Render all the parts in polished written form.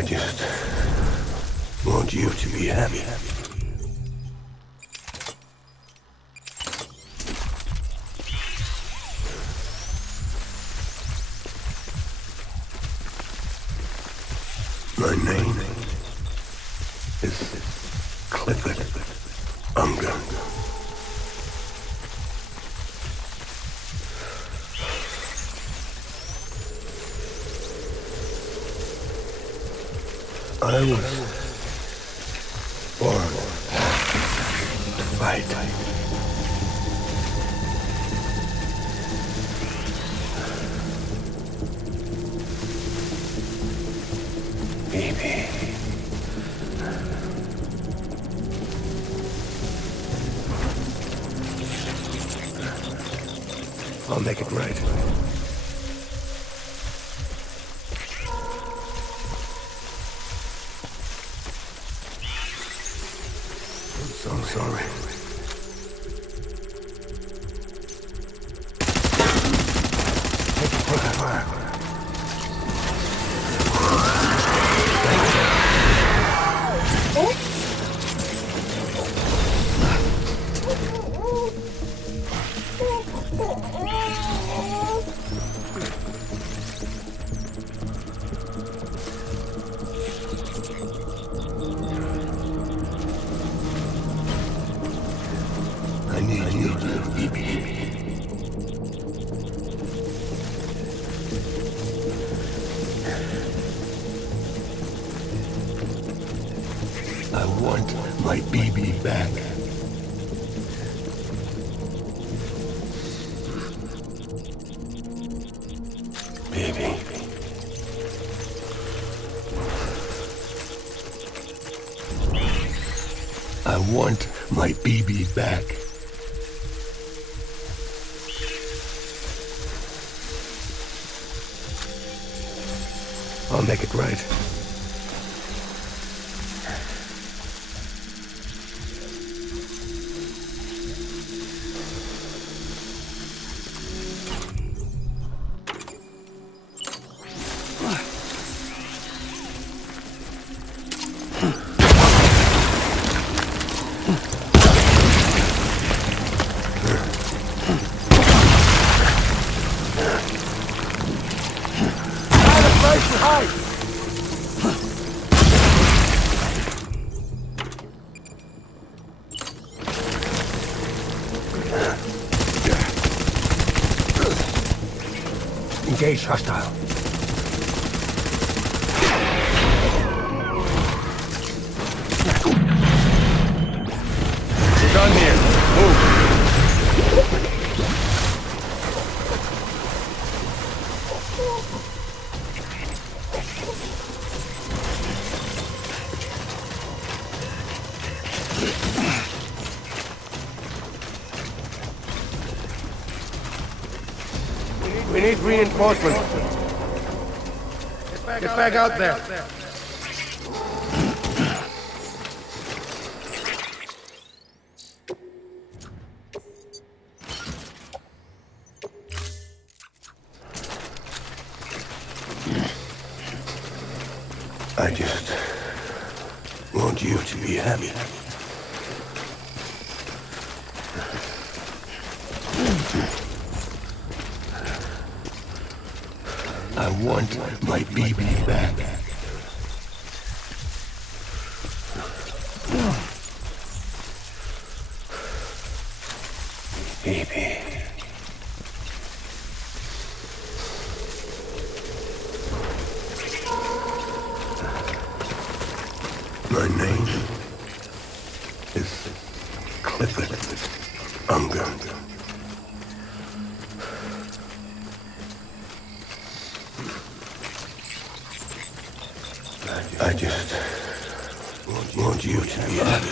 I just want you to be happy. My name is Clifford Unger. I was born to fight. Baby. I'll make it right. I'm sorry. Take a fire. I need you, baby. I want my baby back. Baby. I want my baby back. I'll make it right. Engage hostile. We're done here. Move. We need reinforcements. Get back out there. I just want you to be happy. I want my baby back. Baby. My name is Clifford Unger. I just want you to be happy.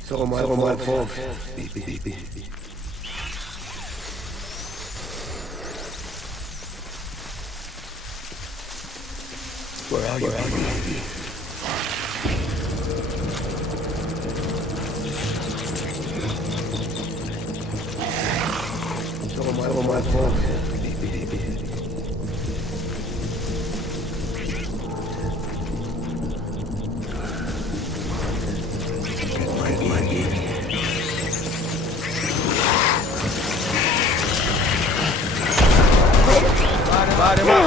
It's all my fault. Where are you, baby? Some of my folks. Get my baby. Light him up.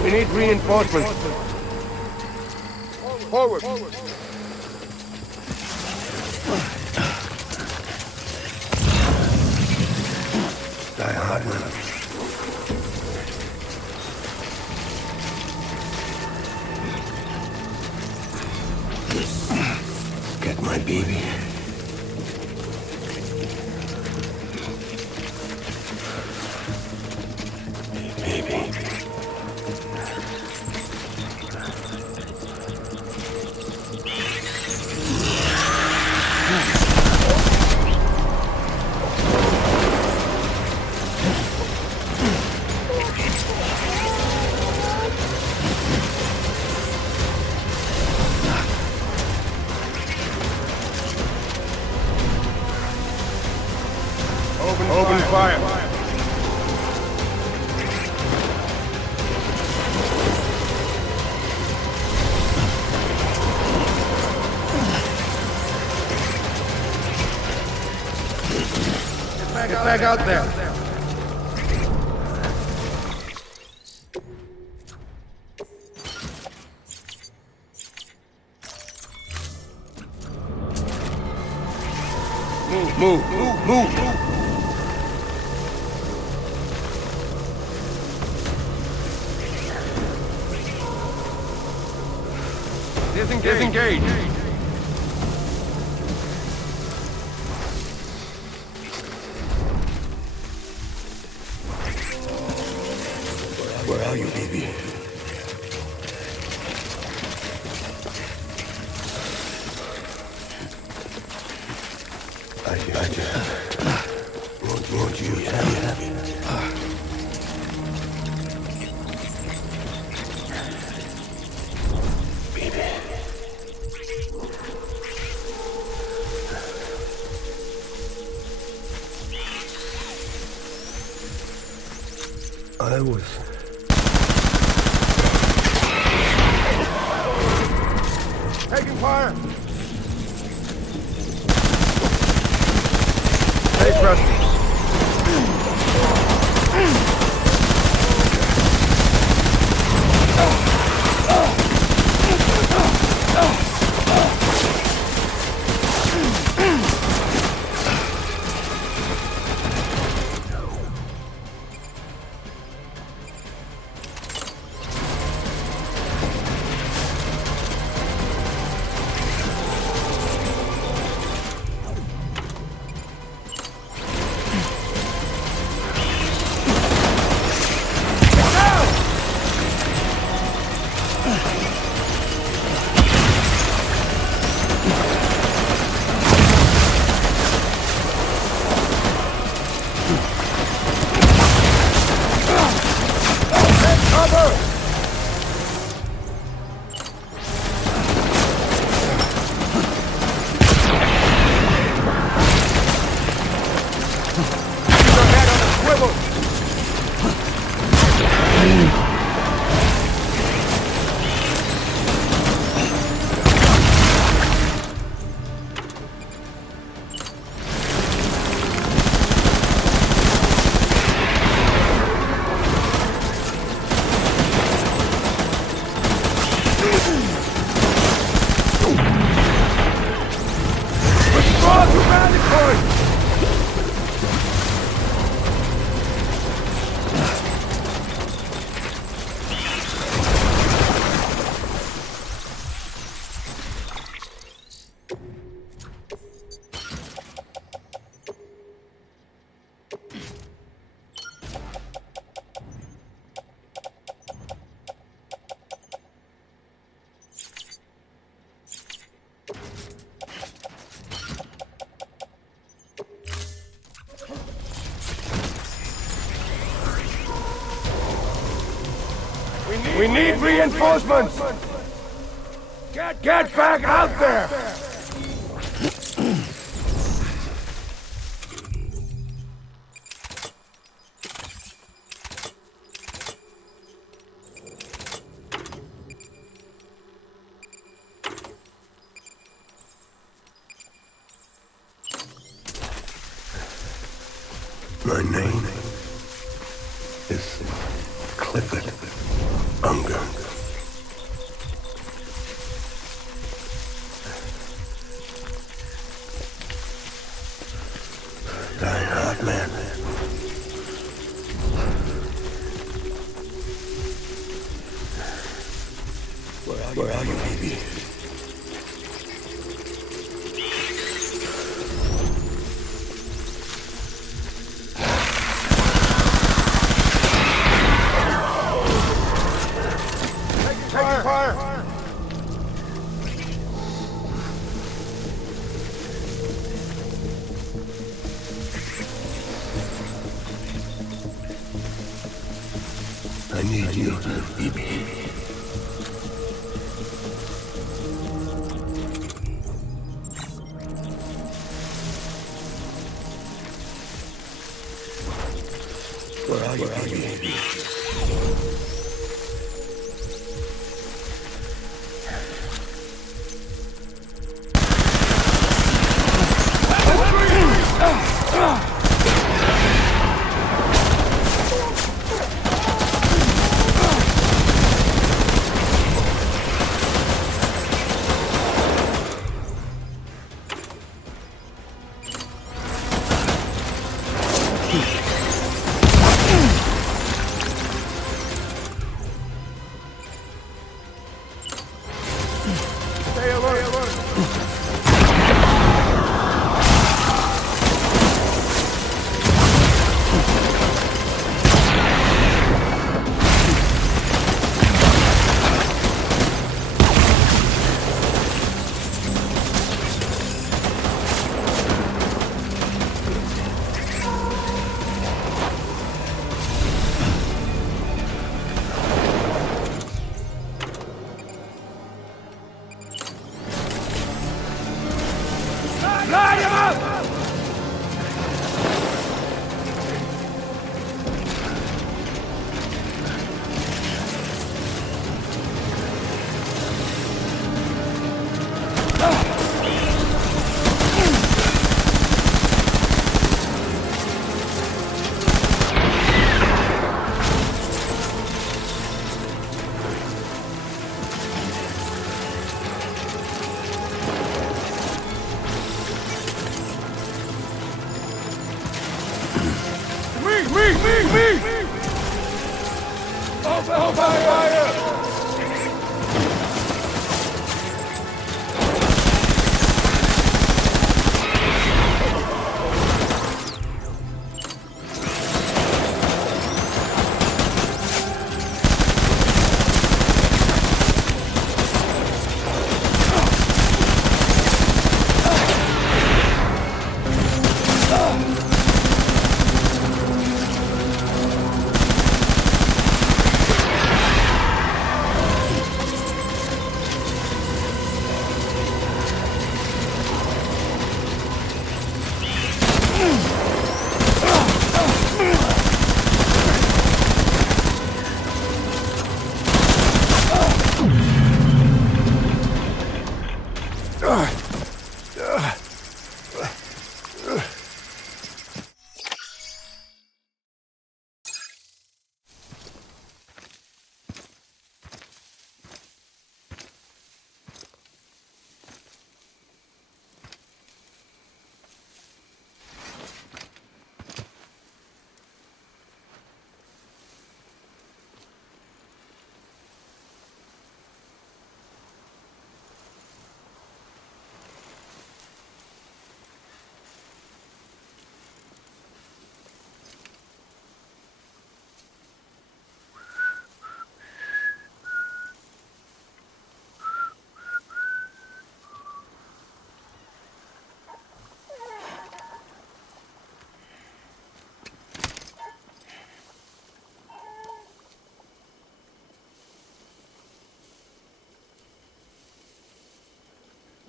We need reinforcements. Forward. Die hard, man. Get my baby. Baby. Open fire. Get back out there. Move. Disengage. Where are you, baby? I just want you to have it. Baby. I was... Taking fire. Hey, Rusty. We need reinforcements! Get back out there! My name is Clifford Unger. Die hard man. Where are you, baby? Taking fire! I need you, baby. Where are you, baby?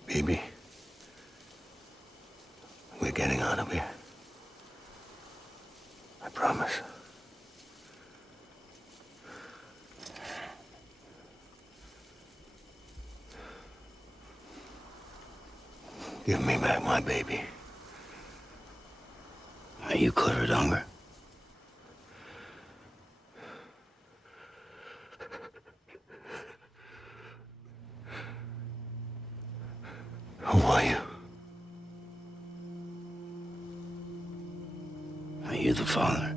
Baby, we're getting out of here. I promise. Give me back my baby. Are you clear of hunger? Who are you? Are you the father?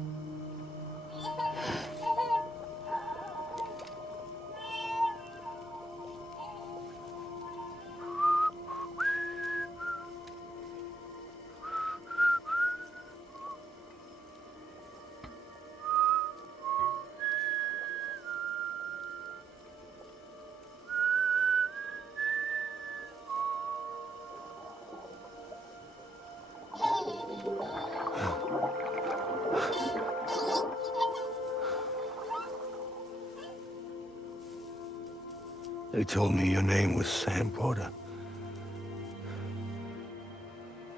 They told me your name was Sam Porter.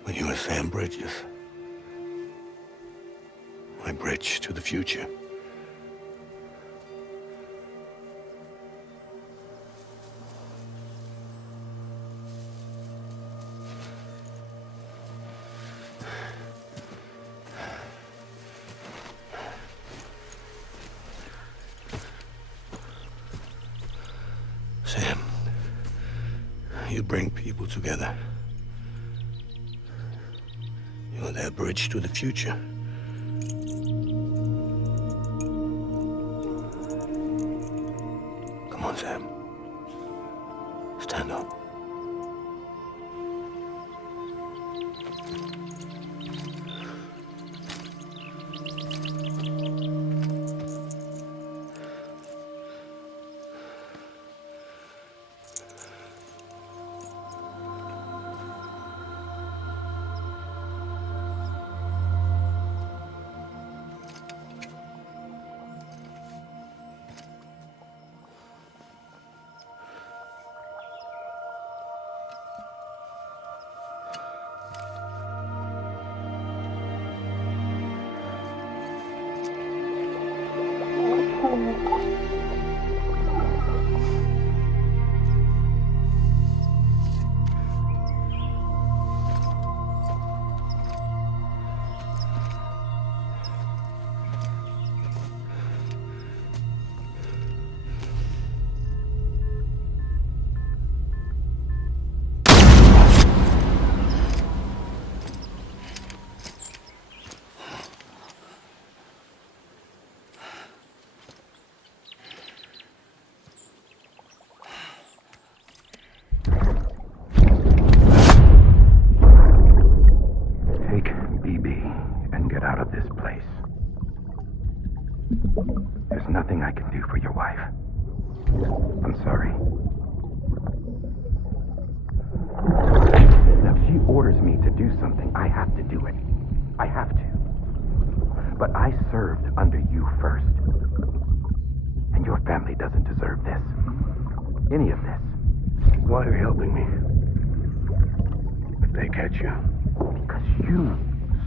But you were Sam Bridges. My bridge to the future. Sam, you bring people together. You're their bridge to the future. Come on, Sam. Stand up. There's nothing I can do for your wife. I'm sorry. Now, if she orders me to do something, I have to do it. I have to. But I served under you first. And your family doesn't deserve this. Any of this. Why are you helping me? If they catch you. Because you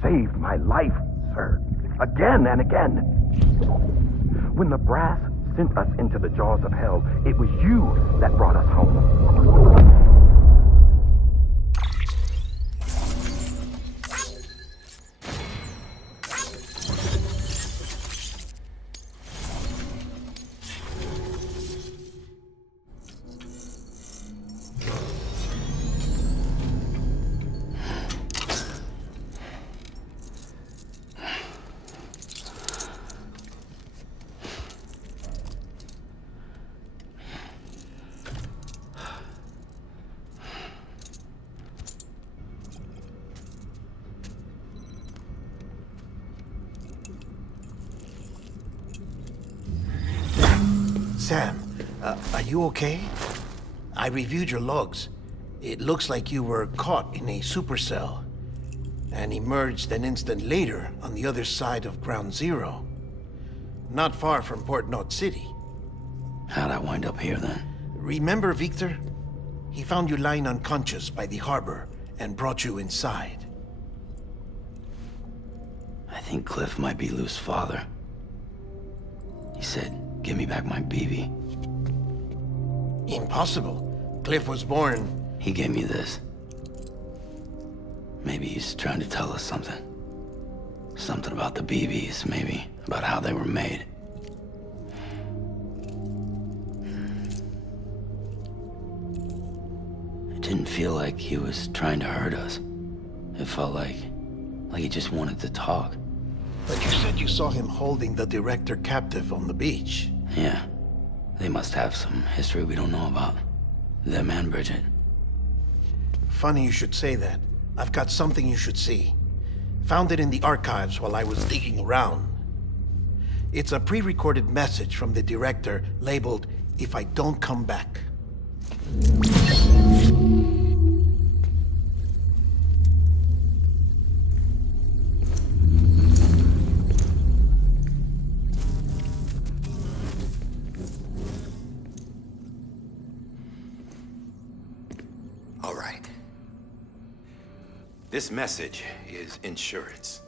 saved my life, sir. Again and again. When the brass sent us into the jaws of hell, it was you that brought us home. Sam, are you okay? I reviewed your logs. It looks like you were caught in a supercell and emerged an instant later on the other side of Ground Zero. Not far from Port Knot City. How'd I wind up here then? Remember Victor? He found you lying unconscious by the harbor and brought you inside. I think Cliff might be Lou's father. He said, "Give me back my BB." Impossible. Cliff was born... He gave me this. Maybe he's trying to tell us something. Something about the BBs, maybe. About how they were made. It didn't feel like he was trying to hurt us. It felt like he just wanted to talk. But you said you saw him holding the director captive on the beach. Yeah. They must have some history we don't know about. Them and Bridget. Funny you should say that. I've got something you should see. Found it in the archives while I was digging around. It's a pre-recorded message from the director labeled, "If I don't come back." All right. This message is insurance,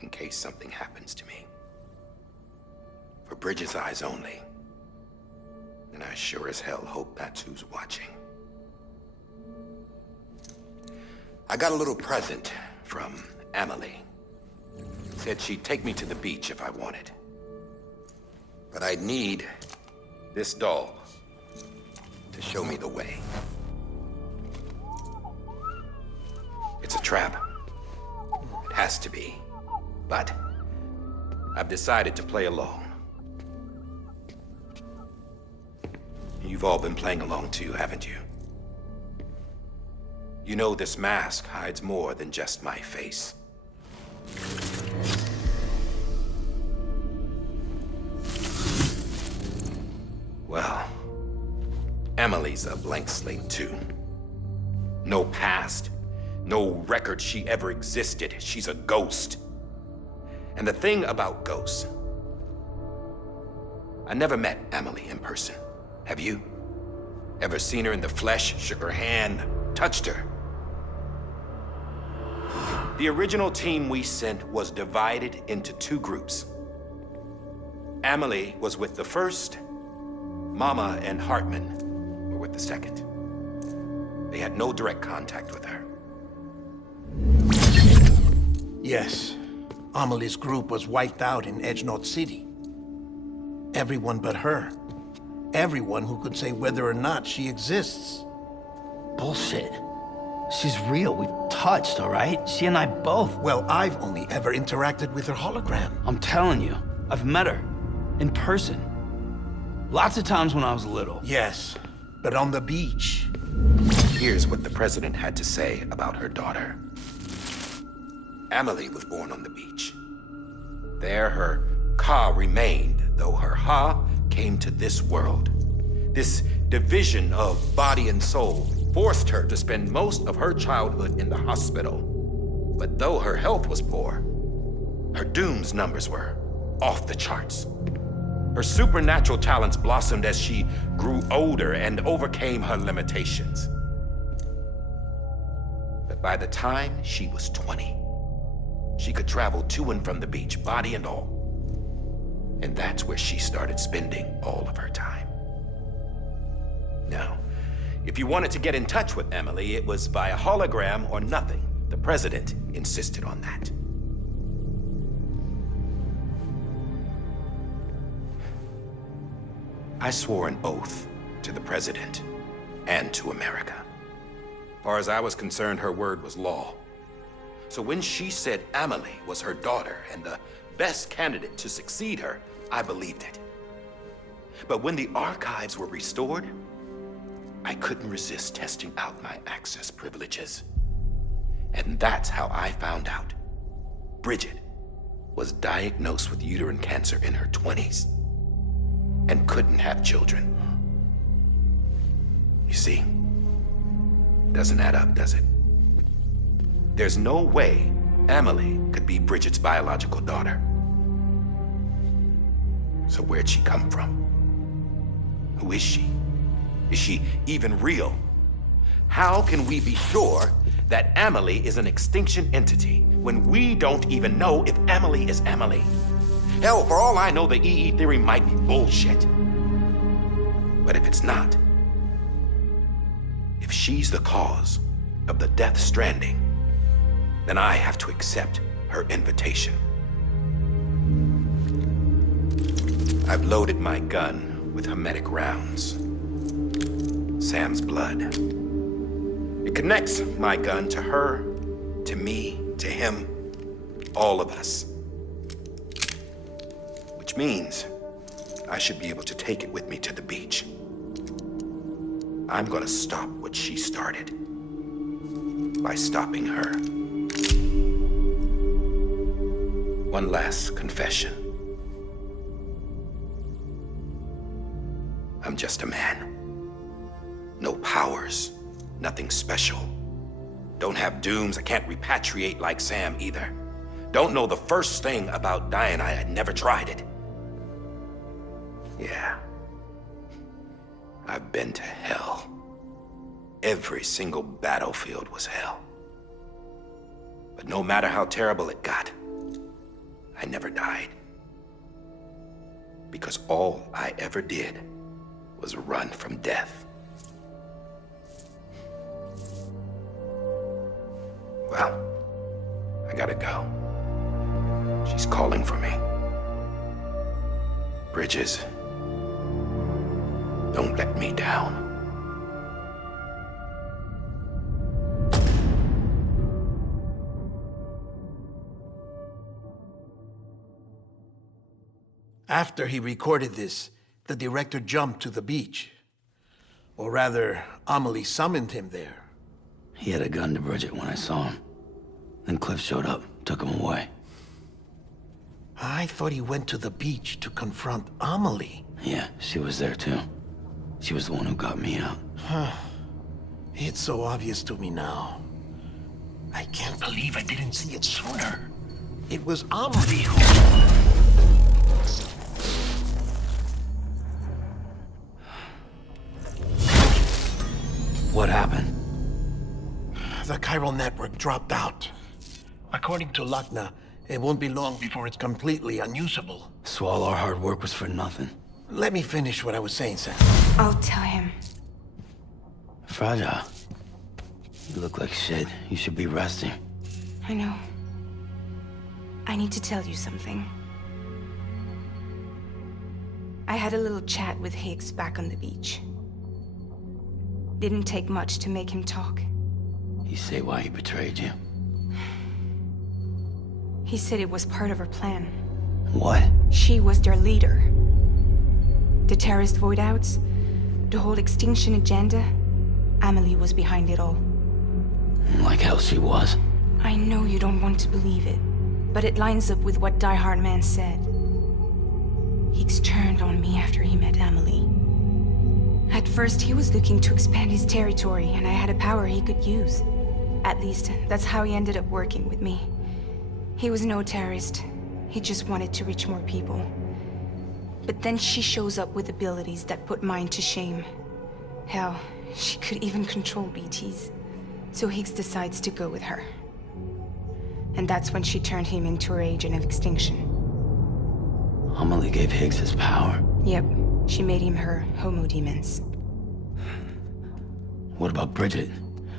in case something happens to me. For Bridget's eyes only. And I sure as hell hope that's who's watching. I got a little present from Emily. Said she'd take me to the beach if I wanted. But I'd need this doll to show me the way. It's a trap. It has to be. But I've decided to play along. You've all been playing along too, haven't you? You know this mask hides more than just my face. Well, Emily's a blank slate too. No past. No record she ever existed. She's a ghost. And the thing about ghosts, I never met Emily in person. Have you? Ever seen her in the flesh, shook her hand, touched her? The original team we sent was divided into two groups. Emily was with the first. Mama and Hartman were with the second. They had no direct contact with her. Yes. Amelie's group was wiped out in Edge Knot City. Everyone but her. Everyone who could say whether or not she exists. Bullshit. She's real. We've touched, all right? She and I both. Well, I've only ever interacted with her hologram. I'm telling you, I've met her. In person. Lots of times when I was little. Yes, but on the beach. Here's what the president had to say about her daughter. Emily was born on the beach. There her Ka remained, though her Ha came to this world. This division of body and soul forced her to spend most of her childhood in the hospital. But though her health was poor, her Doom's numbers were off the charts. Her supernatural talents blossomed as she grew older and overcame her limitations. But by the time she was 20, she could travel to and from the beach, body and all. And that's where she started spending all of her time. Now, if you wanted to get in touch with Emily, it was via hologram or nothing. The president insisted on that. I swore an oath to the president and to America. As far as I was concerned, her word was law. So when she said Emily was her daughter and the best candidate to succeed her, I believed it. But when the archives were restored, I couldn't resist testing out my access privileges. And that's how I found out Bridget was diagnosed with uterine cancer in her 20s and couldn't have children. You see, doesn't add up, does it? There's no way Emily could be Bridget's biological daughter. So where'd she come from? Who is she? Is she even real? How can we be sure that Amelie is an extinction entity when we don't even know if Amelie is Amelie? Hell, for all I know, the EE theory might be bullshit. But if it's not, if she's the cause of the death stranding, then I have to accept her invitation. I've loaded my gun with hermetic rounds. Sam's blood. It connects my gun to her, to me, to him, all of us. Which means I should be able to take it with me to the beach. I'm gonna stop what she started by stopping her. One last confession. I'm just a man. No powers, nothing special. Don't have dooms, I can't repatriate like Sam either. Don't know the first thing about dying, I had never tried it. Yeah. I've been to hell. Every single battlefield was hell. But no matter how terrible it got, I never died. Because all I ever did was run from death. Well, I gotta go. She's calling for me. Bridges, don't let me down. After he recorded this, the director jumped to the beach. Or rather, Amelie summoned him there. He had a gun to Bridget when I saw him. Then Cliff showed up, took him away. I thought he went to the beach to confront Amelie. Yeah, she was there too. She was the one who got me out. It's so obvious to me now. I can't believe I didn't see it sooner. It was Amelie who... What happened? The chiral network dropped out. According to Luckna, it won't be long before it's completely unusable. So all our hard work was for nothing. Let me finish what I was saying, Sam. I'll tell him. Fragile. You look like shit. You should be resting. I know. I need to tell you something. I had a little chat with Higgs back on the beach. Didn't take much to make him talk. You say why he betrayed you? He said it was part of her plan. What? She was their leader. The terrorist voidouts, the whole extinction agenda, Amelie was behind it all. Like hell she was. I know you don't want to believe it, but it lines up with what Die Hard Man said. Higgs turned on me after he met Amelie. At first, he was looking to expand his territory, and I had a power he could use. At least, that's how he ended up working with me. He was no terrorist. He just wanted to reach more people. But then she shows up with abilities that put mine to shame. Hell, she could even control BTs. So Higgs decides to go with her. And that's when she turned him into her agent of extinction. Amelie gave Higgs his power. Yep, she made him her homo demons. What about Bridget?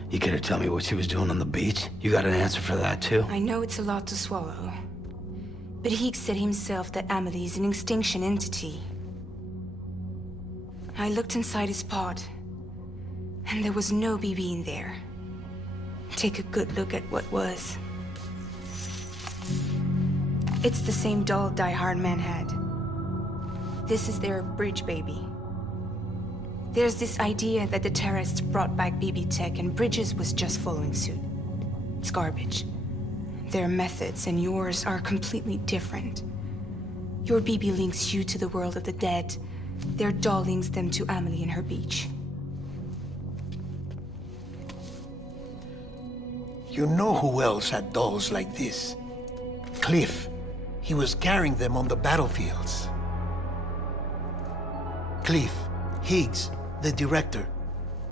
You care to tell me what she was doing on the beach? You got an answer for that too? I know it's a lot to swallow. But Higgs said himself that Amelie is an extinction entity. I looked inside his pod, and there was no BB in there. Take a good look at what was. It's the same doll Die Hard Man had. This is their bridge baby. There's this idea that the terrorists brought back BB tech and Bridges was just following suit. It's garbage. Their methods and yours are completely different. Your BB links you to the world of the dead. Their doll links them to Amelie and her beach. You know who else had dolls like this? Cliff. He was carrying them on the battlefields. Cliff, Higgs, the director.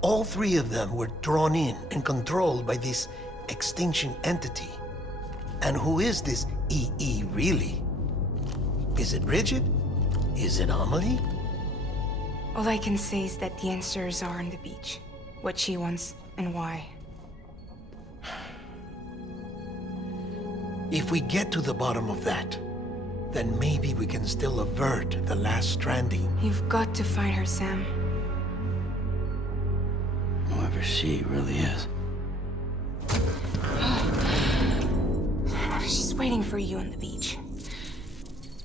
all three of them were drawn in and controlled by this extinction entity. And who is this EE really? Is it Bridget? Is it Amelie? All I can say is that the answers are on the beach. What she wants and why. If we get to the bottom of that, then maybe we can still avert the last stranding. You've got to find her, Sam. Whoever she really is. She's waiting for you on the beach.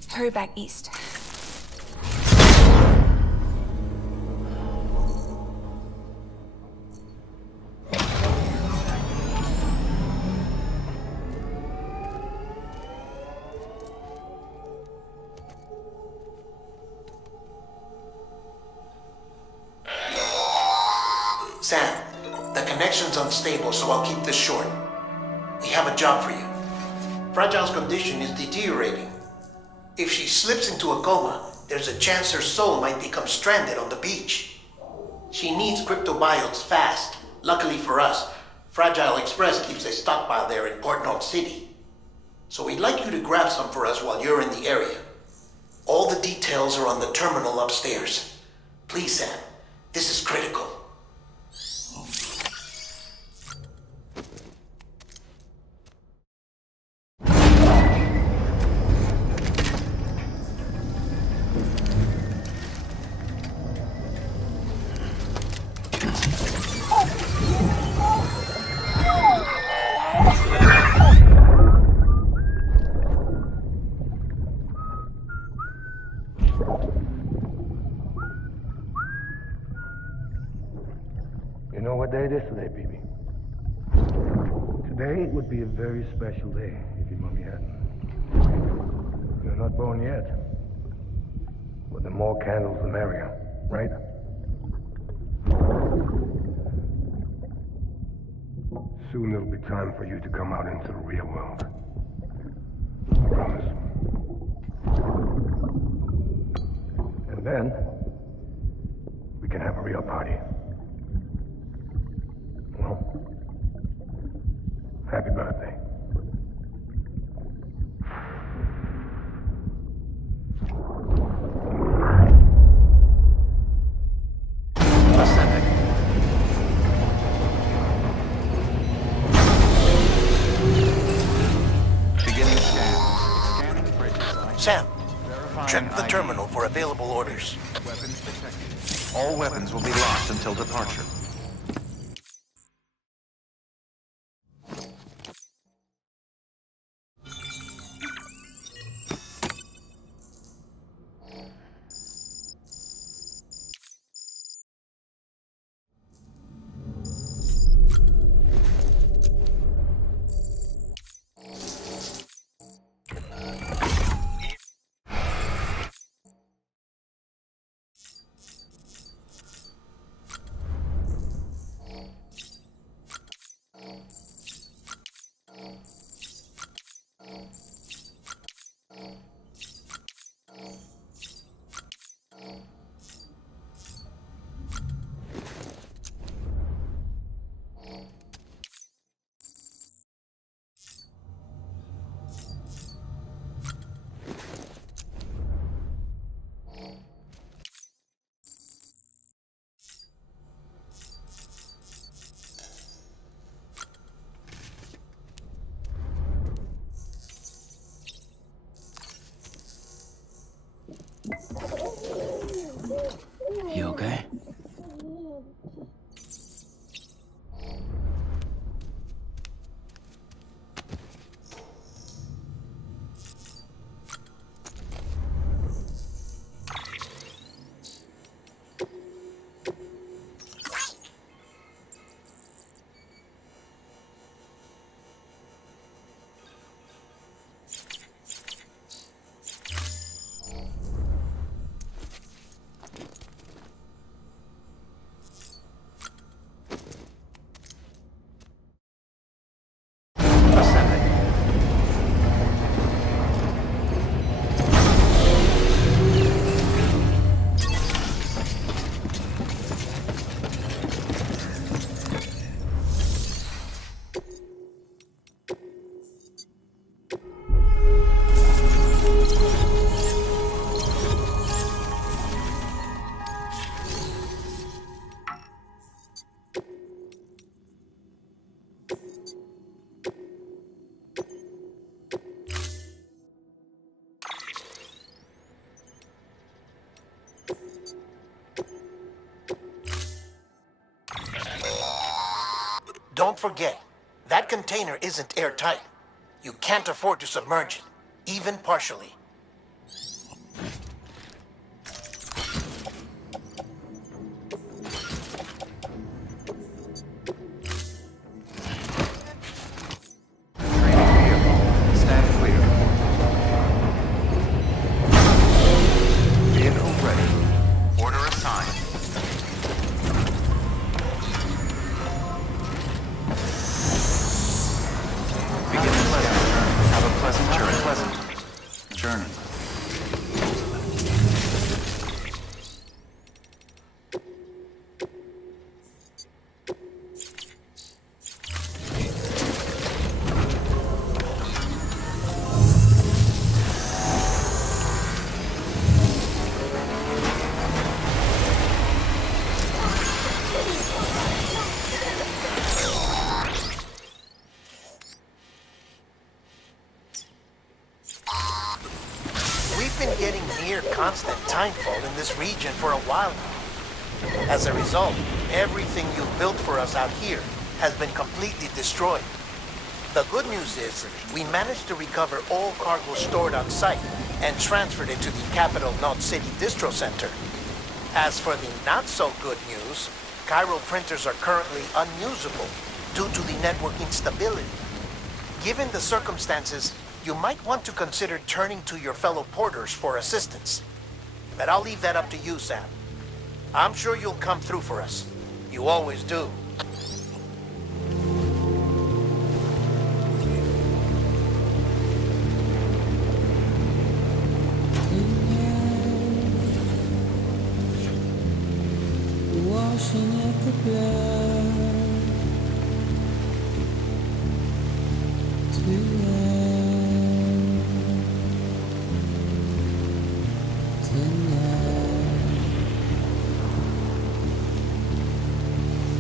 Hurry back east. Sam, the connection's unstable, so I'll keep this short. We have a job for you. Fragile's condition is deteriorating. If she slips into a coma, there's a chance her soul might become stranded on the beach. She needs cryptobiotes fast. Luckily for us, Fragile Express keeps a stockpile there in Port North City. So we'd like you to grab some for us while you're in the area. All the details are on the terminal upstairs. Please, Sam, this is critical. You know what day it is today, BB? Today would be a very special day if your mommy hadn't. You're not born yet. But the more candles, the merrier, right? Soon it'll be time for you to come out into the real world. I promise. And then, we can have a real party. Well, happy birthday. Beginning scan. Scanning bridge site. Sam, Verifying check the ID. terminal for available orders. Weapons detected. All weapons will be locked until departure. Don't forget, that container isn't airtight. You can't afford to submerge it, even partially. Stand clear. Vehicle ready. Order assigned. Begin pleasant journey. Have a pleasant journey. We've been getting near constant timefall in this region for a while now. As a result, everything you've built for us out here has been completely destroyed. The good news is, we managed to recover all cargo stored on site and transferred it to the Capital Knot City Distro Center. As for the not-so-good news, Chiral printers are currently unusable due to the network instability. Given the circumstances, you might want to consider turning to your fellow porters for assistance. But I'll leave that up to you, Sam. I'm sure you'll come through for us. You always do. Washing at the blood tonight,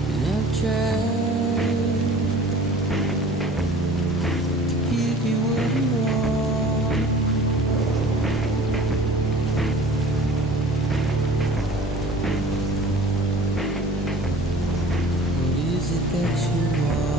and I've tried to give you what you want. What is it that you want?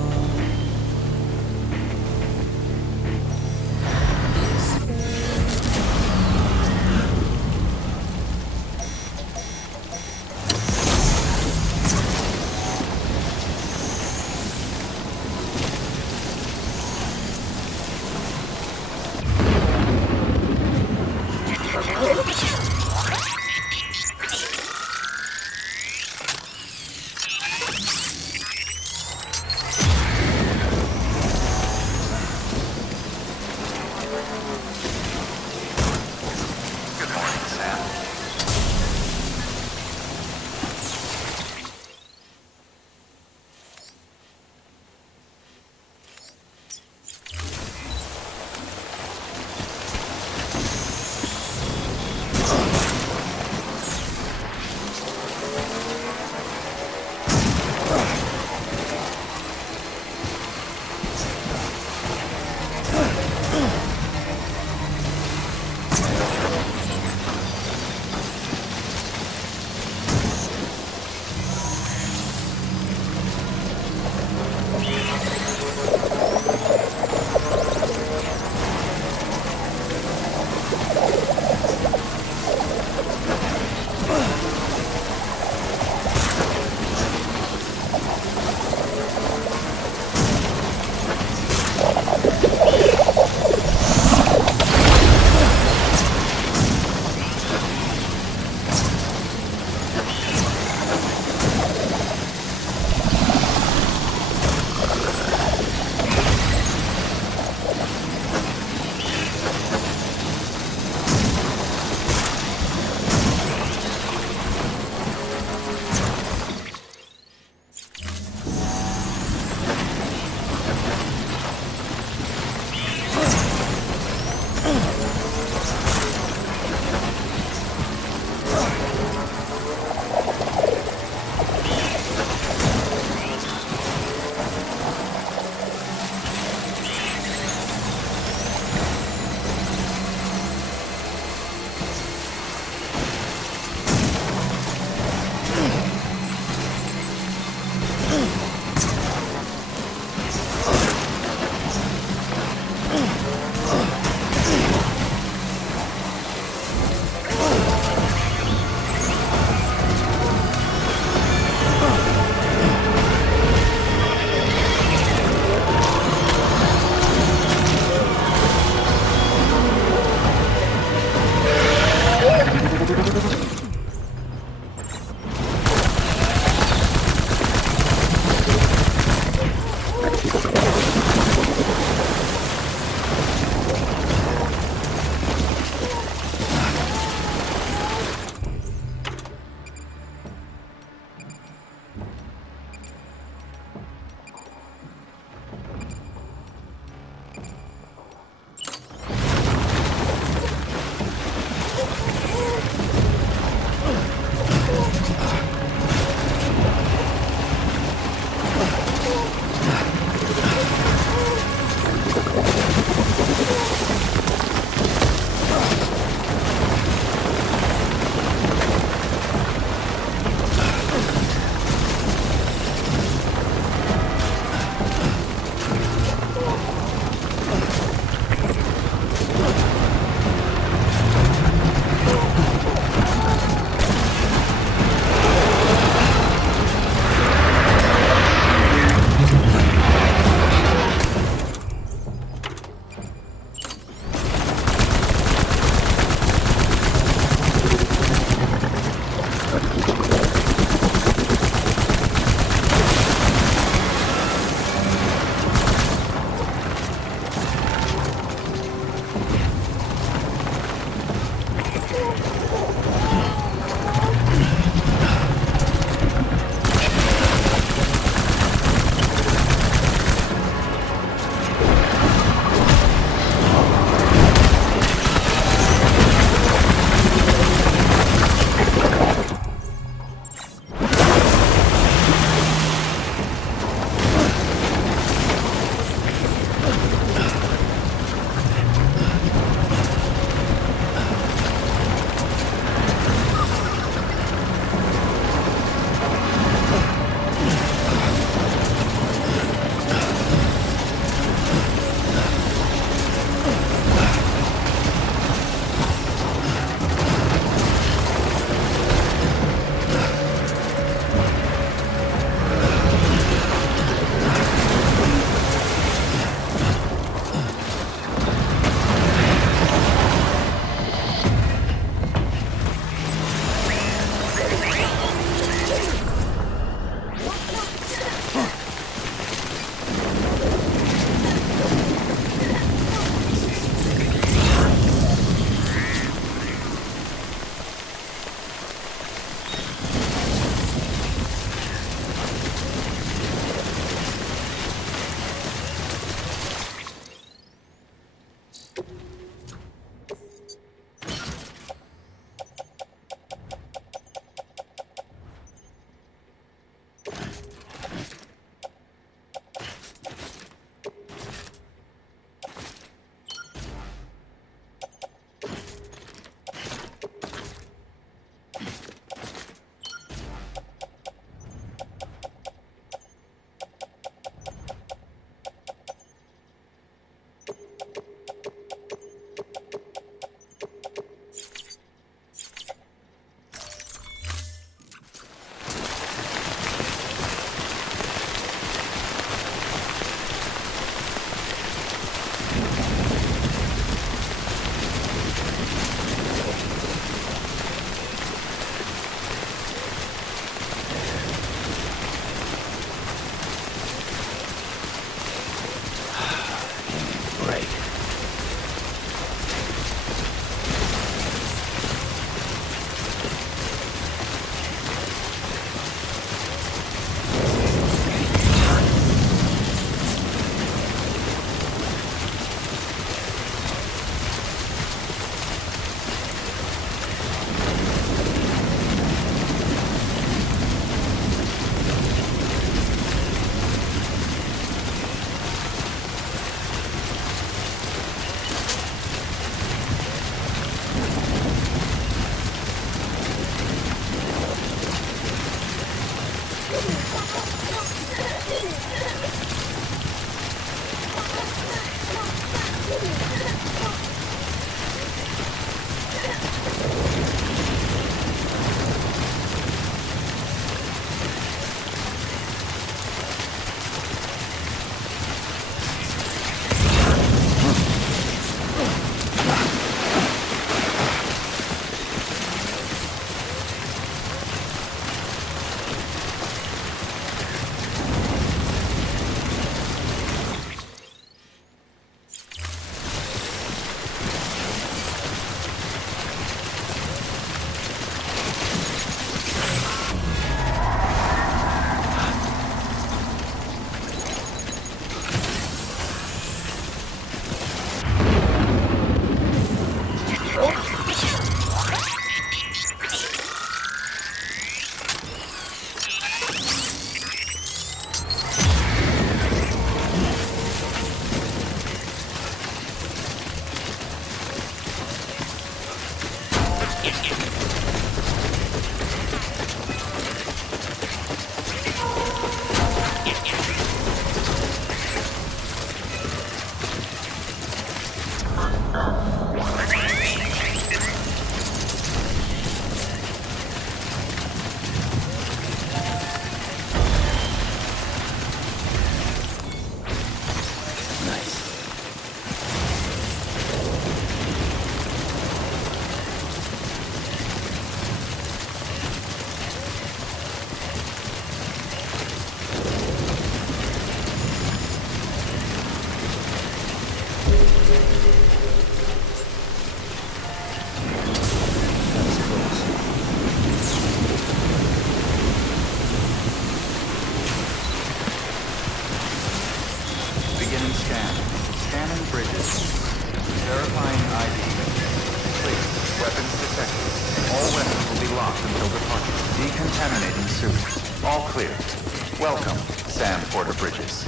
Beginning scan. Scanning bridges. Verifying ID. Clear. Weapons detected. All weapons will be locked until departure. Decontaminating suit. All clear. Welcome, Sam Porter Bridges.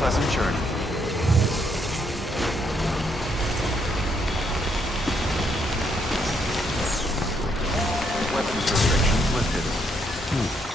Pleasant journey. Weapons restrictions lifted.